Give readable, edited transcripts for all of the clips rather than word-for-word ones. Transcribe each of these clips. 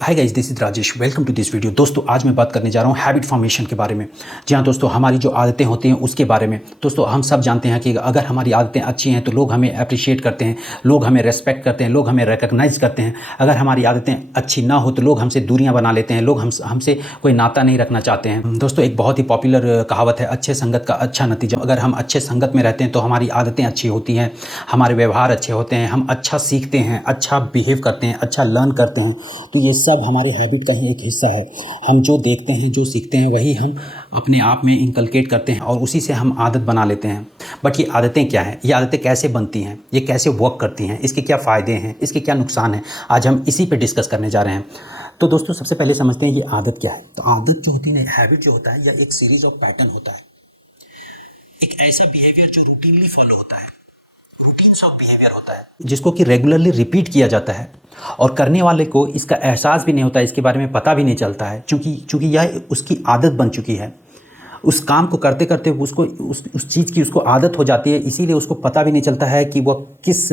Hi guys, this is Rajesh. Welcome to this video. दोस्तों, आज मैं बात करने जा रहा हूँ हैबिट फॉर्मेशन के बारे में। जी हाँ दोस्तों, हमारी जो आदतें होती हैं उसके बारे में। दोस्तों, हम सब जानते हैं कि अगर हमारी आदतें अच्छी हैं तो लोग हमें अप्रिशिएट करते हैं, लोग हमें रेस्पेक्ट करते हैं, लोग हमें रिकग्नाइज करते हैं। अगर हमारी आदतें अच्छी ना हो तो लोग हमसे दूरियाँ बना लेते हैं, लोग हमसे कोई नाता नहीं रखना चाहते हैं। दोस्तों, एक बहुत ही पॉपुलर कहावत है, अच्छे संगत का अच्छा नतीजा। अगर हम अच्छे संगत में रहते हैं तो हमारी आदतें अच्छी होती हैं, हमारे व्यवहार अच्छे होते हैं, हम अच्छा सीखते हैं, अच्छा बिहेव करते हैं, अच्छा लर्न करते हैं। तो ये सब हमारे हैबिट का ही एक हिस्सा है। हम जो देखते हैं, जो सीखते हैं, वही हम अपने आप में इनकलकेट करते हैं और उसी से हम आदत बना लेते हैं। बट ये आदतें क्या हैं, ये आदतें कैसे बनती हैं, ये कैसे वर्क करती हैं, इसके क्या फ़ायदे हैं, इसके क्या नुकसान हैं, आज हम इसी पे डिस्कस करने जा रहे हैं। तो दोस्तों, सबसे पहले समझते हैं ये आदत क्या है। तो आदत जो होती है, हैबिट जो होता है, या एक सीरीज ऑफ पैटर्न होता है, एक ऐसा बिहेवियर जो रूटीनली फॉलो होता है, रूटीन्स ऑफ बिहेवियर होता है, जिसको कि रेगुलरली रिपीट किया जाता है और करने वाले को इसका एहसास भी नहीं होता, इसके बारे में पता भी नहीं चलता है, चूँकि यह उसकी आदत बन चुकी है। उस काम को करते करते उसको उस चीज़ की उसको आदत हो जाती है, इसीलिए उसको पता भी नहीं चलता है कि वह किस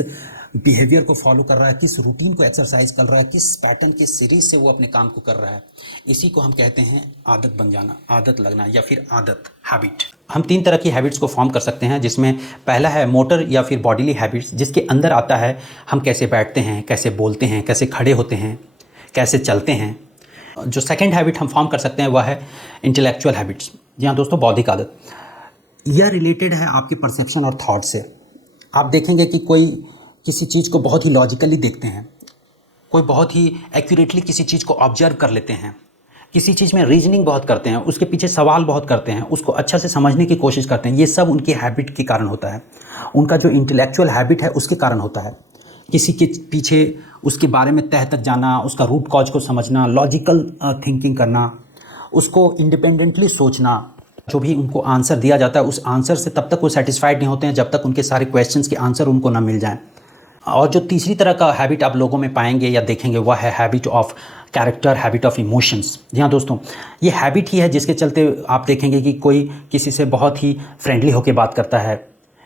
बिहेवियर को फॉलो कर रहा है, किस रूटीन को एक्सरसाइज कर रहा है, किस पैटर्न के सीरीज से वो अपने काम को कर रहा है। इसी को हम कहते हैं आदत बन जाना, आदत लगना, या फिर आदत, हैबिट। हम 3 तरह की हैबिट्स को फॉर्म कर सकते हैं, जिसमें पहला है मोटर या फिर बॉडीली हैबिट्स, जिसके अंदर आता है हम कैसे बैठते हैं, कैसे बोलते हैं, कैसे खड़े होते हैं, कैसे चलते हैं। जो सेकंड हैबिट हम फॉर्म कर सकते हैं वह है इंटेलेक्चुअल हैबिट्स। जी हाँ दोस्तों, बौद्धिक आदत। यह रिलेटेड है आपके परसेप्शन और थॉट से। आप देखेंगे कि कोई किसी चीज़ को बहुत ही लॉजिकली देखते हैं, कोई बहुत ही एक्यूरेटली किसी चीज़ को ऑब्जर्व कर लेते हैं, किसी चीज़ में रीजनिंग बहुत करते हैं, उसके पीछे सवाल बहुत करते हैं, उसको अच्छा से समझने की कोशिश करते हैं। ये सब उनकी हैबिट के कारण होता है, उनका जो इंटेलेक्चुअल हैबिट है उसके कारण होता है। किसी के पीछे उसके बारे में तह तक जाना, उसका रूट कॉज को समझना, लॉजिकल थिंकिंग करना, उसको इंडिपेंडेंटली सोचना। जो भी उनको आंसर दिया जाता है उस आंसर से तब तक वो सेटिस्फाइड नहीं होते हैं जब तक उनके सारे क्वेश्चंस के आंसर उनको ना मिल जाएं। और जो तीसरी तरह का हैबिट आप लोगों में पाएंगे या देखेंगे वह है habit of character, habit of emotions. जी हाँ दोस्तों, ये हैबिट ही है जिसके चलते आप देखेंगे कि कोई किसी से बहुत ही फ्रेंडली होकर बात करता है,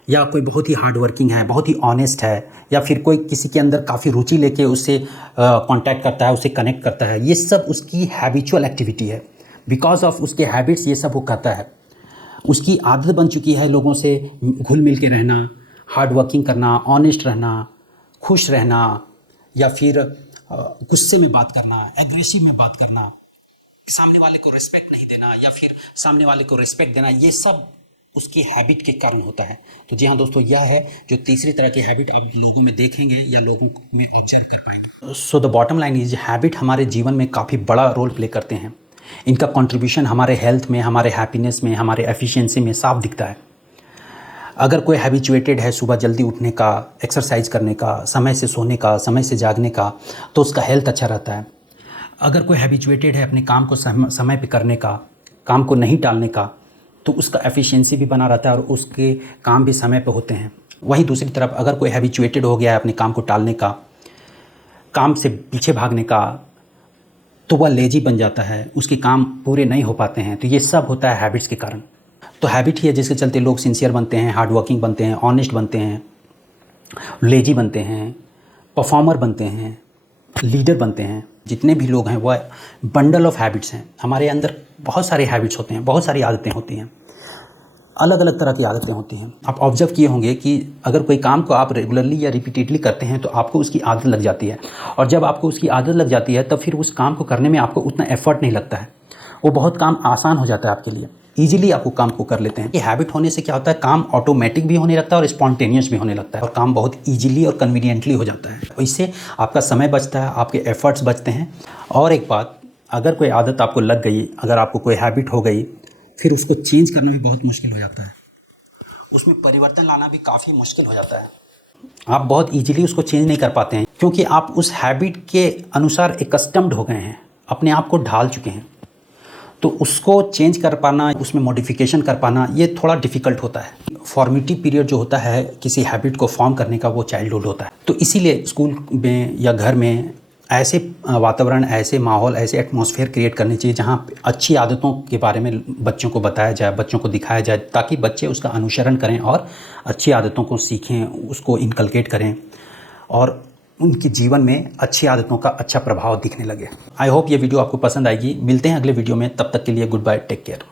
या कोई बहुत ही हार्ड वर्किंग है, बहुत ही ऑनेस्ट है, या फिर कोई किसी के अंदर काफ़ी रुचि लेके उससे कांटेक्ट करता है, उससे कनेक्ट करता है। ये सब उसकी हैबिचुअल एक्टिविटी है। बिकॉज ऑफ उसके हैबिट्स ये सब वो करता है। उसकी आदत बन चुकी है लोगों से घुल मिल के रहना, हार्ड वर्किंग करना, ऑनेस्ट रहना, खुश रहना, या फिर गुस्से में बात करना, एग्रेसिव में बात करना, सामने वाले को रिस्पेक्ट नहीं देना, या फिर सामने वाले को रिस्पेक्ट देना। ये सब उसकी हैबिट के कारण होता है। तो जी हाँ दोस्तों, यह है जो तीसरी तरह की हैबिट आप लोगों में देखेंगे या लोगों में ऑब्जर्व कर पाएंगे। So the bottom line is, habit हमारे जीवन में काफ़ी बड़ा रोल प्ले करते हैं। इनका कंट्रीब्यूशन हमारे हेल्थ में, हमारे हैप्पीनेस में, हमारे एफिशिएंसी में साफ दिखता है। अगर कोई हैबिचुएटेड है सुबह जल्दी उठने का, एक्सरसाइज करने का, समय से सोने का, समय से जागने का, तो उसका हेल्थ अच्छा रहता है। अगर कोई हैबिचुएटेड है अपने काम को समय पे करने का, काम को नहीं टालने का, तो उसका एफिशिएंसी भी बना रहता है और उसके काम भी समय पे होते हैं। वहीं दूसरी तरफ अगर कोई हैबिचुएटेड हो गया है अपने काम को टालने का, काम से पीछे भागने का, तो वह लेजी बन जाता है, उसके काम पूरे नहीं हो पाते हैं। तो ये सब होता है हैबिट्स के कारण। तो हैबिट ही है जिसके चलते लोग सिंसियर बनते हैं, हार्ड वर्किंग बनते हैं, ऑनेस्ट बनते हैं, लेजी बनते हैं, परफॉर्मर बनते हैं, लीडर बनते हैं। जितने भी लोग हैं वह बंडल ऑफ हैबिट्स हैं। हमारे अंदर बहुत सारे हैबिट्स होते हैं, बहुत सारी आदतें होती हैं, अलग अलग तरह की आदतें होती हैं। आप ऑब्जर्व किए होंगे कि अगर कोई काम को आप रेगुलरली या रिपीटेडली करते हैं तो आपको उसकी आदत लग जाती है, और जब आपको उसकी आदत लग जाती है तब फिर उस काम को करने में आपको उतना एफर्ट नहीं लगता है, वो बहुत काम आसान हो जाता है आपके लिए, ईजिली आपको काम को कर लेते हैं। ये हैबिट होने से क्या होता है, काम ऑटोमेटिक भी होने लगता है और स्पॉन्टेनियस भी होने लगता है, और काम बहुत ईजिली और कन्वीनियंटली हो जाता है। इससे आपका समय बचता है, आपके एफर्ट्स बचते हैं। और एक बात, अगर कोई आदत आपको लग गई, अगर आपको कोई हैबिट हो गई, फिर उसको चेंज करना भी बहुत मुश्किल हो जाता है, उसमें परिवर्तन लाना भी काफ़ी मुश्किल हो जाता है। आप बहुत ईजिली उसको चेंज नहीं कर पाते हैं, क्योंकि आप उस हैबिट के अनुसार एकस्टम्ड हो गए हैं, अपने आप को ढाल चुके हैं। तो उसको चेंज कर पाना, उसमें मॉडिफिकेशन कर पाना, ये थोड़ा डिफ़िकल्ट होता है। फॉर्मेटिव पीरियड जो होता है किसी हैबिट को फॉर्म करने का, वो चाइल्डहुड होता है। तो इसीलिए स्कूल में या घर में ऐसे वातावरण, ऐसे माहौल, ऐसे एटमॉस्फेयर क्रिएट करनी चाहिए जहाँ अच्छी आदतों के बारे में बच्चों को बताया जाए, बच्चों को दिखाया जाए, ताकि बच्चे उसका अनुसरण करें और अच्छी आदतों को सीखें, उसको इनकलकेट करें। और उनके जीवन में अच्छी आदतों का अच्छा प्रभाव दिखने लगे। आई होप ये वीडियो आपको पसंद आएगी। मिलते हैं अगले वीडियो में, तब तक के लिए गुड बाय, टेक केयर।